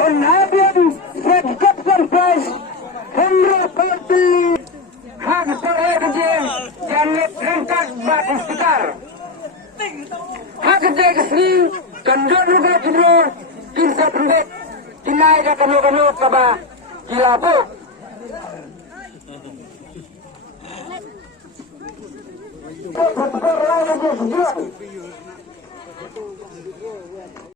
And having set captain price 140 hak terhadapnya dan rangkap batu sekitar. Hak kedai kesini kendor juga cenderung kinsa pendek kinai ke kanu-kanu kaba kilabu. Kau berkorang aja sejauh.